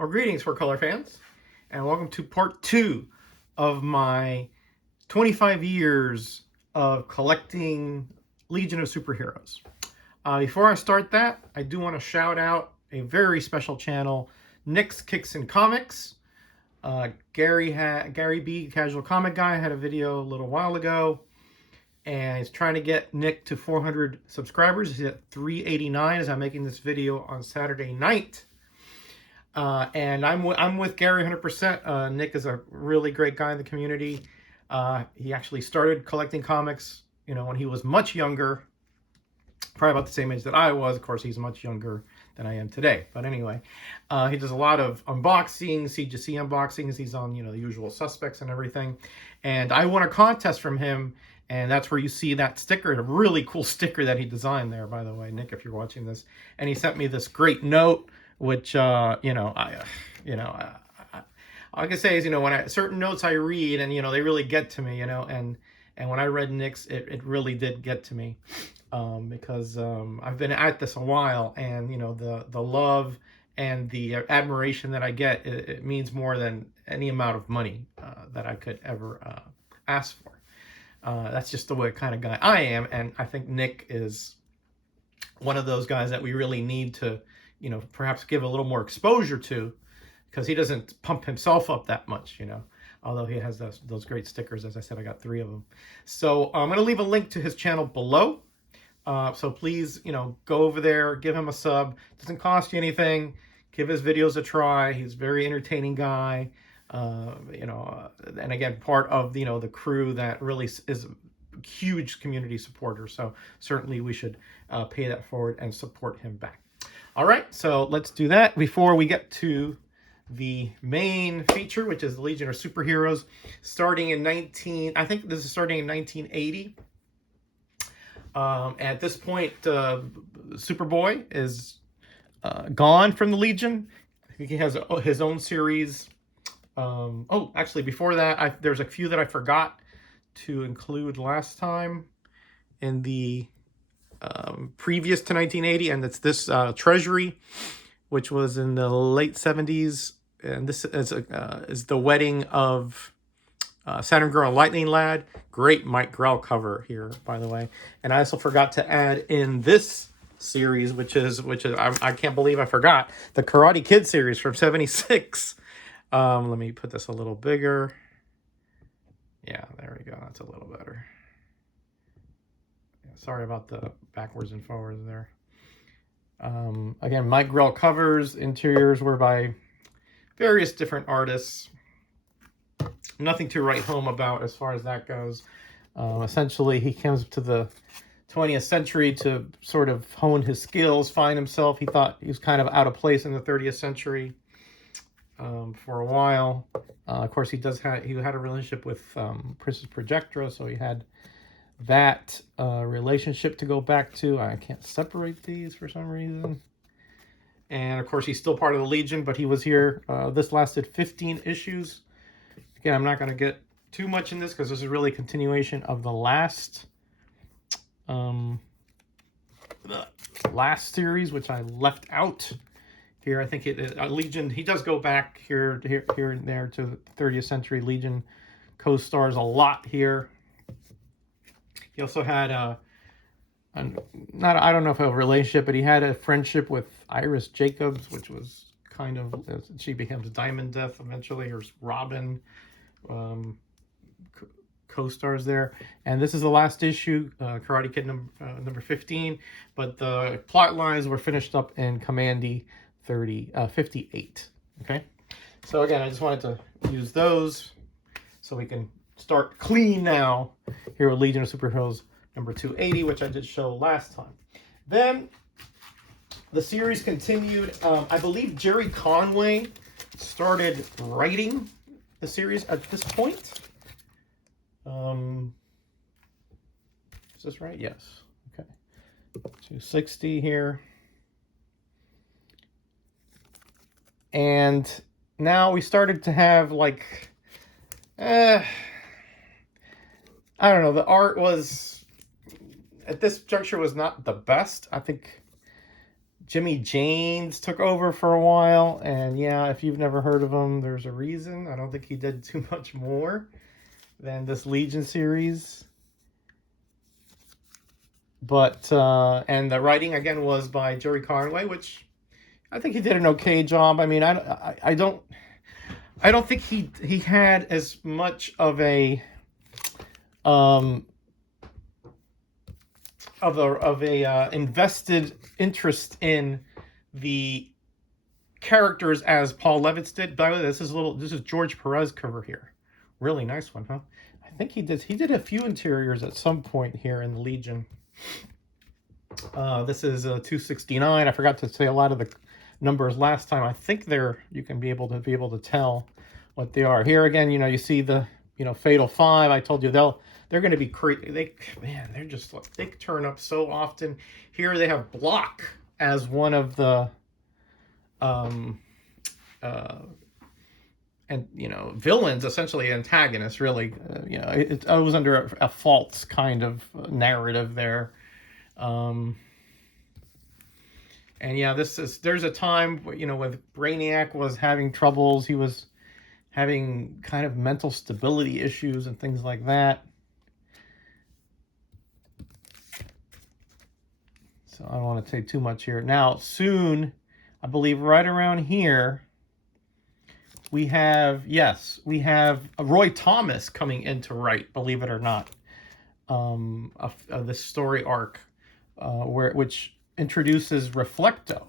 Or greetings for color fans, and welcome to part 2 of my 25 years of collecting Legion of Superheroes. Before I start that, I do want to shout out a very special channel, Nick's Kicks and Comics. Gary B, Casual Comic Guy, had a video a little while ago, and he's trying to get Nick to 400 subscribers. He's at 389 as I'm making this video on Saturday night. And I'm with Gary 100%. Nick is a really great guy in the community. He actually started collecting comics, when he was much younger, probably about the same age that I was. Of course, he's much younger than I am today. But anyway, he does a lot of unboxings, CGC unboxings. He's on, the usual suspects and everything. And I won a contest from him, and that's where you see that sticker, a really cool sticker that he designed there, by the way, Nick, if you're watching this. And he sent me this great note, which, all I can say is, when certain notes I read and, they really get to me, and when I read Nick's, it really did get to me, because I've been at this a while, and, the love and the admiration that I get, it means more than any amount of money that I could ever ask for. That's just the way kind of guy I am, and I think Nick is one of those guys that we really need to, perhaps give a little more exposure to, because he doesn't pump himself up that much, although he has those great stickers. As I said, I got 3 of them. So I'm going to leave a link to his channel below. So please, go over there, give him a sub. It doesn't cost you anything. Give his videos a try. He's a very entertaining guy. And again, part of, the crew that really is a huge community supporter. So certainly we should pay that forward and support him back. All right, so let's do that before we get to the main feature, which is the Legion of Superheroes, starting in I think this is starting in 1980. At this point, Superboy is gone from the Legion. I think he has his own series. Actually, before that, there's a few that I forgot to include last time in the previous to 1980, and it's this Treasury, which was in the late 70s, and this is the wedding of Saturn Girl and Lightning Lad. Great Mike Grell cover here, by the way. And I also forgot to add in this series, which is I can't believe I forgot, the Karate Kid series from 76. Let me put this a little bigger. Yeah, there we go. That's a little better. Sorry about the backwards and forwards there. Again, Mike Grell covers. Interiors were by various different artists. Nothing to write home about as far as that goes. Essentially, he comes to the 20th century to sort of hone his skills, find himself. He thought he was kind of out of place in the 30th century for a while. Of course, he had a relationship with Princess Projectra, so he had that relationship to go back to. I can't separate these for some reason. And of course, he's still part of the Legion, but he was here. This lasted 15 issues. Again, I'm not going to get too much in this because this is really a continuation of the last series, which I left out here. I think Legion, he does go back here and there to the 30th century. Legion co-stars a lot here. He also had I don't know if a relationship, but he had a friendship with Iris Jacobs, which was kind of, she becomes Diamond Death eventually, or Robin, co-stars there. And this is the last issue, Karate Kid number 15, but the plot lines were finished up in Commandy 58. Okay, so again, I just wanted to use those so we can start clean now here with Legion of Superheroes number 280, which I did show last time. Then the series continued. I believe Jerry Conway started writing the series at this point. Is this right? Yes. Okay. 260 here. And now we started to have like, I don't know, the art was, at this juncture, was not the best. I think Jimmy Janes took over for a while, and yeah, if you've never heard of him, there's a reason. I don't think he did too much more than this Legion series. But and the writing again was by Jerry Conway, which I think he did an okay job. I mean, I don't think he had as much of a invested interest in the characters as Paul Levitz did. By the way, this is George Perez cover here. Really nice one, huh? I think he did a few interiors at some point here in the Legion. This is 269. I forgot to say a lot of the numbers last time. I think you can be able to tell what they are. Here again, you see the Fatal 5. I told you they're going to be crazy. They're just like, they turn up so often. Here they have Block as one of the villains, essentially antagonists, really. It was under a false kind of narrative there. And yeah, there's a time, when Brainiac was having troubles. He was having kind of mental stability issues and things like that. So I don't want to say too much here. Now, soon, I believe right around here, we have Roy Thomas coming in to write, believe it or not, this story arc, which introduces Reflecto.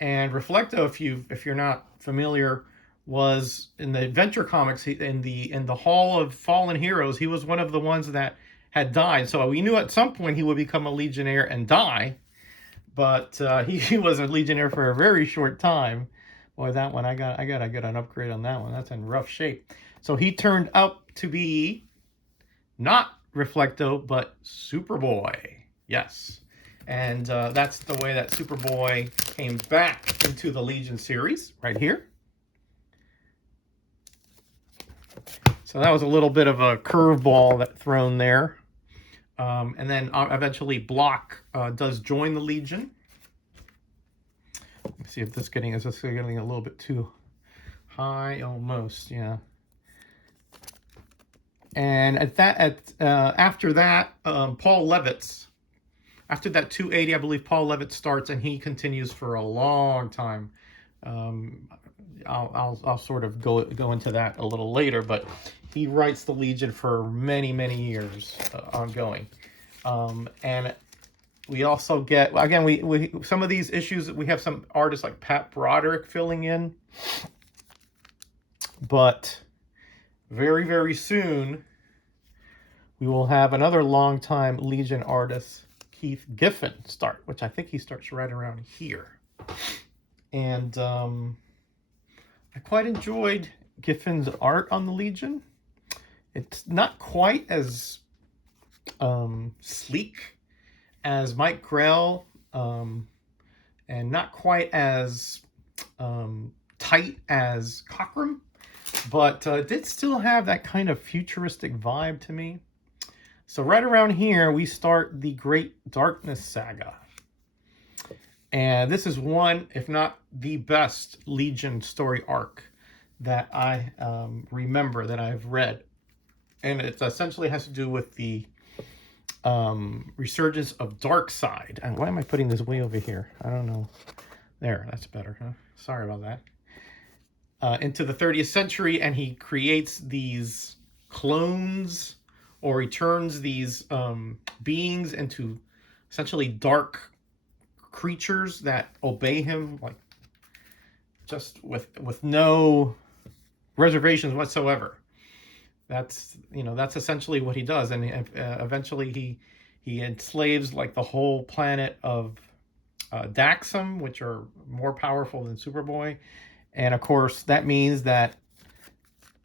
And Reflecto, if you're not familiar, was in the Adventure Comics, in the Hall of Fallen Heroes. He was one of the ones that had died. So we knew at some point he would become a Legionnaire and die, but he was a Legionnaire for a very short time. Boy, that one I gotta get an upgrade on that one. That's in rough shape. So he turned out to be not Reflecto, but Superboy. Yes. And that's the way that Superboy came back into the Legion series, right here. So that was a little bit of a curveball thrown there. And then eventually Block does join the Legion. Let me see if is this getting a little bit too high? Almost, yeah. And after that, Paul Levitz. After that 280, I believe Paul Levitz starts, and he continues for a long time. I'll sort of go into that a little later, but he writes the Legion for many, many years ongoing. And we also get, again, we some of these issues, we have some artists like Pat Broderick filling in. But very, very soon, we will have another longtime Legion artist, Keith Giffen, start, which I think he starts right around here. And I quite enjoyed Giffen's art on the Legion. It's not quite as sleek as Mike Grell, and not quite as tight as Cockrum, but it did still have that kind of futuristic vibe to me. So right around here, we start the Great Darkness Saga. And this is one, if not the best Legion story arc that I remember, that I've read. And it essentially has to do with the resurgence of Darkseid. And why am I putting this way over here? I don't know. There, that's better, huh? Sorry about that. Into the 30th century, and he creates these clones, or he turns these beings into essentially dark creatures that obey him, like just with no reservations whatsoever. That's essentially what he does, and eventually he enslaves like the whole planet of Daxam, which are more powerful than Superboy, and of course that means that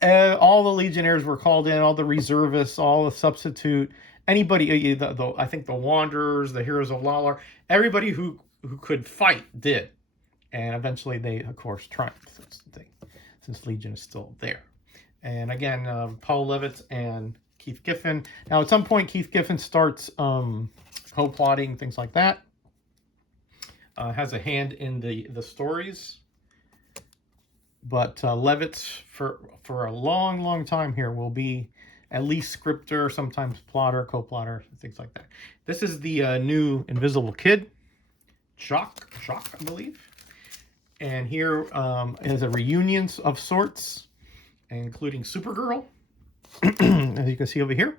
all the Legionnaires were called in, all the reservists, all the substitute, anybody, I think the Wanderers, the Heroes of Lalar, everybody who could fight did. And eventually they, of course, triumphed, since Legion is still there. And again, Paul Levitz and Keith Giffen. Now, at some point, Keith Giffen starts co-plotting, things like that. has a hand in the stories. But Levitz, for a long time here, will be at least scripter, sometimes plotter, co-plotter, things like that. This is the new Invisible Kid, Jacques, I believe. And here is a reunion of sorts, including Supergirl, as you can see over here.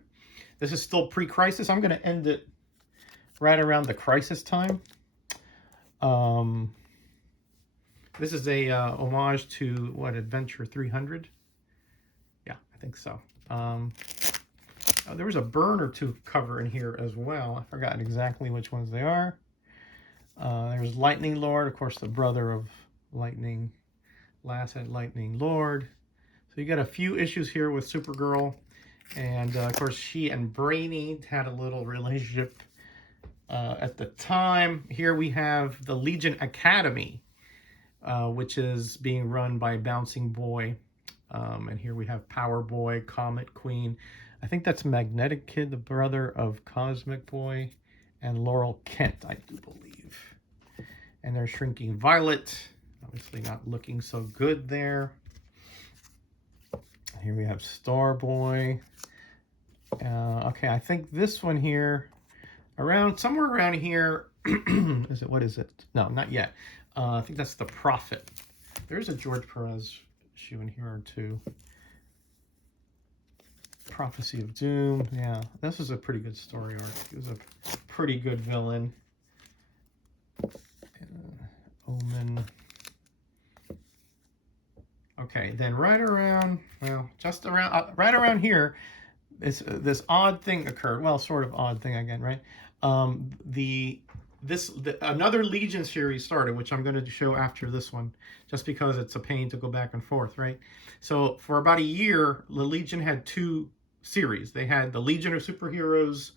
This is still pre-Crisis. I'm going to end it right around the Crisis time. This is a homage to, what, Adventure 300? Yeah, I think so. Oh, there was a Burn or two cover in here as well. I forgot exactly which ones they are. There's Lightning Lord, of course, the brother of Lightning, Lasset Lightning Lord. So you got a few issues here with Supergirl. And, of course, she and Brainy had a little relationship at the time. Here we have the Legion Academy, which is being run by Bouncing Boy. And here we have Power Boy, Comet Queen. I think that's Magnetic Kid, the brother of Cosmic Boy, and Laurel Kent, I do believe. And there's Shrinking Violet. Obviously not looking so good there. Here we have Starboy. Okay, I think this one here, somewhere around here, what is it? No, not yet. I think that's the Prophet. There's a George Perez issue in here or two. Prophecy of Doom. Yeah, this is a pretty good story arc. He was a pretty good villain. Omen. Okay, then right around here, this odd thing occurred. Well, sort of odd thing again, right? Another Legion series started, which I'm going to show after this one, just because it's a pain to go back and forth, right? So for about a year, the Legion had two series. They had the Legion of Superheroes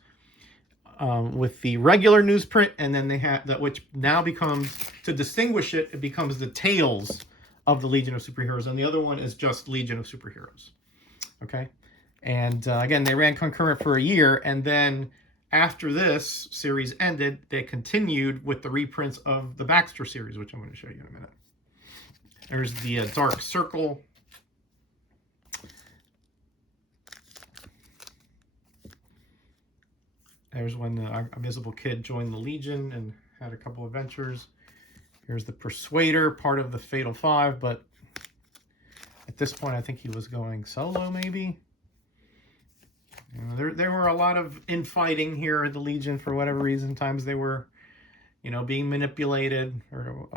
with the regular newsprint, and then they had that, which now becomes, to distinguish it, it becomes the Tales of the Legion of Superheroes, and the other one is just Legion of Superheroes. Okay, and again, they ran concurrent for a year, and then after this series ended, they continued with the reprints of the Baxter series, which I'm going to show you in a minute. There's the Dark Circle. There's when the Invisible Kid joined the Legion and had a couple adventures. Here's the Persuader, part of the Fatal Five, but at this point, I think he was going solo, maybe. You know, there were a lot of infighting here at the Legion for whatever reason. Sometimes they were, being manipulated, or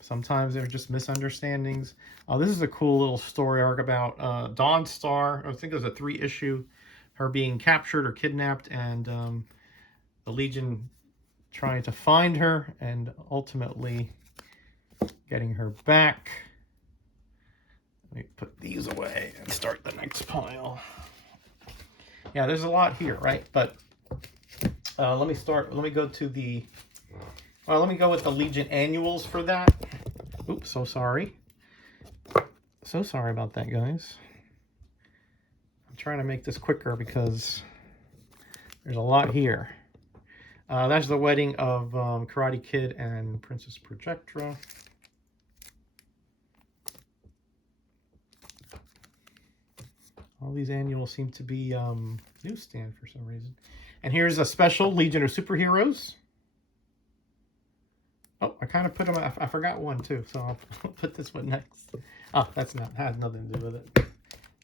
sometimes they were just misunderstandings. Oh, this is a cool little story arc about Dawn Star. I think it was a 3-issue, her being captured or kidnapped, and the Legion trying to find her and ultimately getting her back. Let me put these away and start the next pile. Yeah, there's a lot here, right? But let me go with the Legion annuals for that. Oops, so sorry. So sorry about that, guys. I'm trying to make this quicker because there's a lot here. That's the wedding of Karate Kid and Princess Projectra. All these annuals seem to be newsstand for some reason. And here's a special Legion of Superheroes. Oh, I kind of put them, I forgot one too, so I'll put this one next. Oh, had nothing to do with it.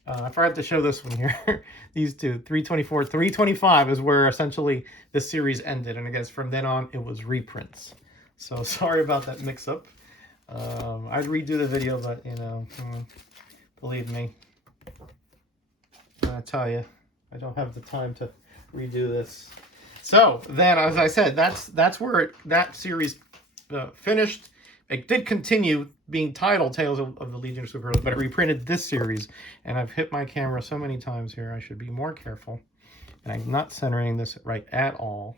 I forgot to show this one here. These two, 324, 325 is where essentially this series ended. And I guess from then on, it was reprints. So sorry about that mix-up. I'd redo the video, but, believe me. I tell you, I don't have the time to redo this. So then, as I said, that's where that series finished. It did continue being titled Tales of the Legion of Superheroes, but it reprinted this series. And I've hit my camera so many times here, I should be more careful. And I'm not centering this right at all.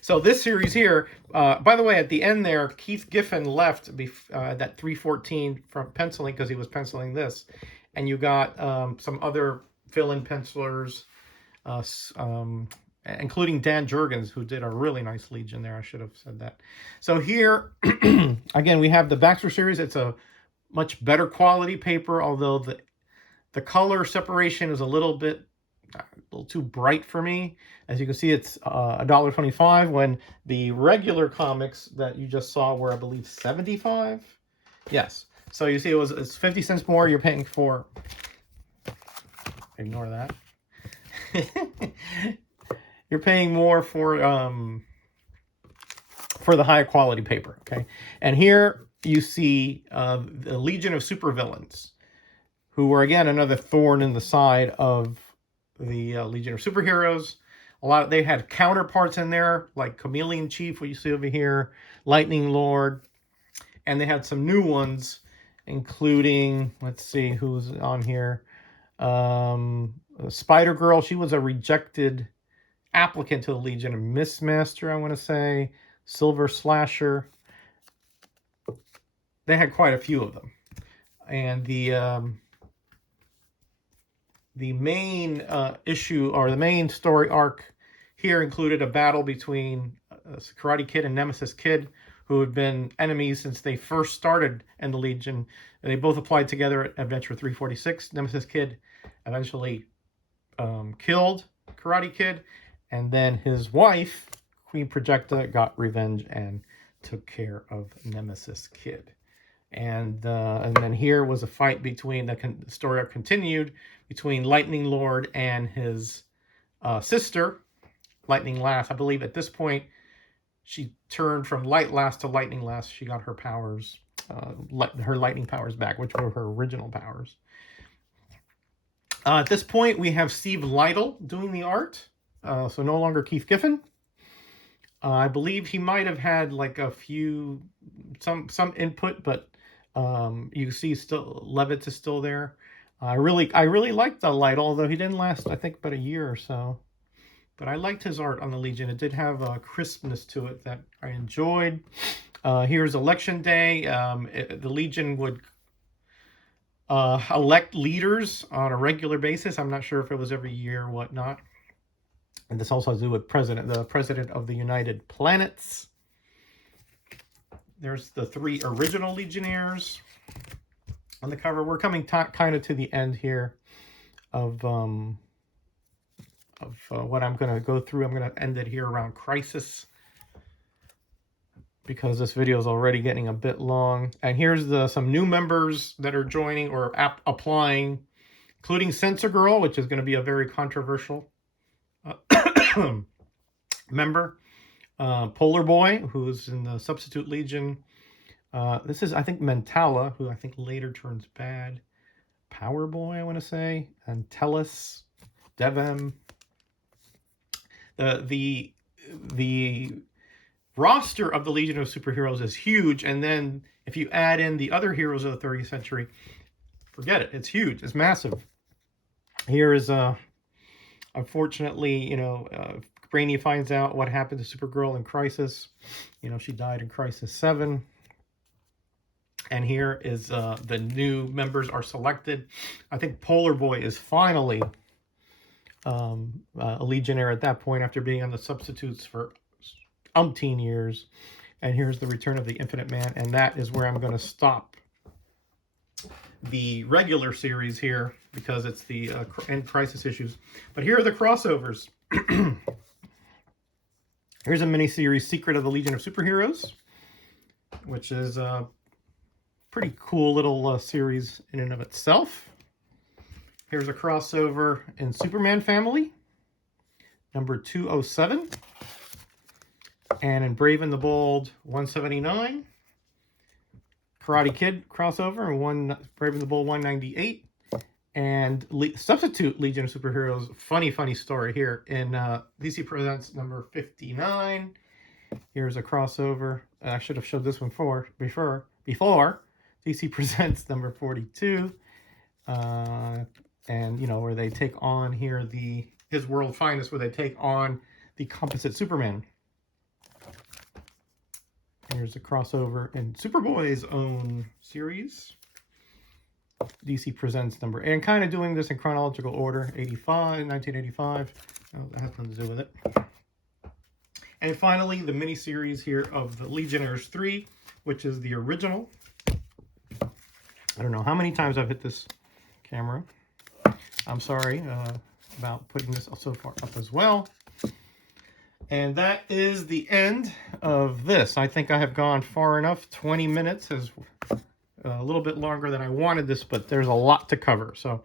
So this series here, by the way, at the end there, Keith Giffen left that 314 from penciling because he was penciling this. And you got some other fill-in pencilers, including Dan Jurgens, who did a really nice Legion there. I should have said that. So here, again, we have the Baxter series. It's a much better quality paper, although the color separation is a little too bright for me. As you can see, it's $1.25 when the regular comics that you just saw were, I believe, $75. Yes. So you see, it's 50 cents more. You're paying for. Ignore that. You're paying more for the high quality paper. Okay, and here you see the Legion of Supervillains, who were again another thorn in the side of the Legion of Superheroes. They had counterparts in there, like Chameleon Chief, what you see over here, Lightning Lord, and they had some new ones, including, let's see who's on here, Spider Girl. She was a rejected applicant to the Legion. Of Mistmaster, I want to say, Silver Slasher. They had quite a few of them, and the main issue, or the main story arc here, included a battle between Karate Kid and Nemesis Kid, who had been enemies since they first started in the Legion. They both applied together at Adventure 346. Nemesis Kid eventually killed Karate Kid, and then his wife, Queen Projecta, got revenge and took care of Nemesis Kid. And then here was a fight between, the story arc continued between Lightning Lord and his sister, Lightning Lass. I believe at this point she turned from Light Lass to Lightning Lass. She got her powers, her lightning powers back, which were her original powers. At this point, we have Steve Lytle doing the art, so no longer Keith Giffen. I believe he might have had like some input, but you see still Levitz is still there. I really liked the Lytle, although he didn't last, I think, but a year or so. But I liked his art on the Legion. It did have a crispness to it that I enjoyed. Here's Election Day. The Legion would elect leaders on a regular basis. I'm not sure if it was every year or whatnot. And this also has to do with the President of the United Planets. There's the 3 original Legionnaires on the cover. We're coming kind of to the end here of what I'm going to go through. I'm going to end it here around Crisis, because this video is already getting a bit long. And here's some new members that are joining or applying, including Censor Girl, which is going to be a very controversial member. Polar Boy, who's in the Substitute Legion. This is, I think, Mentala, who I think later turns bad. Power Boy, I want to say. And Tellus, Devem. The roster of the Legion of Superheroes is huge, and then if you add in the other heroes of the 30th century, forget it. It's huge. It's massive. Here is, unfortunately, Brainy finds out what happened to Supergirl in Crisis. She died in Crisis 7. And here is the new members are selected. I think Polar Boy is finally a Legionnaire at that point, after being on the Substitutes for umpteen years. And here's the return of the Infinite Man, and that is where I'm going to stop the regular series here, because it's the end Crisis issues. But here are the crossovers. Here's a miniseries, Secret of the Legion of Superheroes, which is a pretty cool little series in and of itself. Here's a crossover in Superman Family, number 207. And in Brave and the Bold, 179. Karate Kid crossover, and Brave and the Bold 198. And Substitute Legion of Superheroes, funny story here in DC Presents number 59. Here's a crossover. I should have showed this one before. DC Presents number 42. And, where they take on here His World Finest, where they take on the composite Superman. Here's a crossover in Superboy's own series. DC Presents number, and kind of doing this in chronological order. 1985. Oh, that has nothing to do with it. And finally, the mini-series here of the Legionnaires 3, which is the original. I don't know how many times I've hit this camera. I'm sorry about putting this so far up as well. And that is the end of this. I think I have gone far enough. 20 minutes is a little bit longer than I wanted this, but there's a lot to cover. So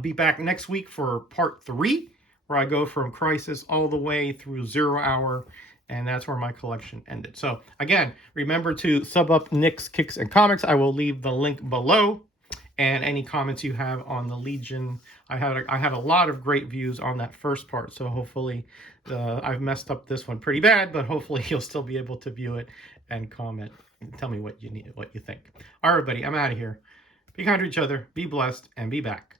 be back next week for part 3, where I go from Crisis all the way through 0 Hour, and that's where my collection ended. So again, remember to sub up Nick's Kicks and Comics. I will leave the link below. And any comments you have on the Legion, I had a lot of great views on that first part, so hopefully I've messed up this one pretty bad, but hopefully you'll still be able to view it and comment and tell me what you think. All right, everybody, I'm out of here. Be kind to each other, be blessed, and be back.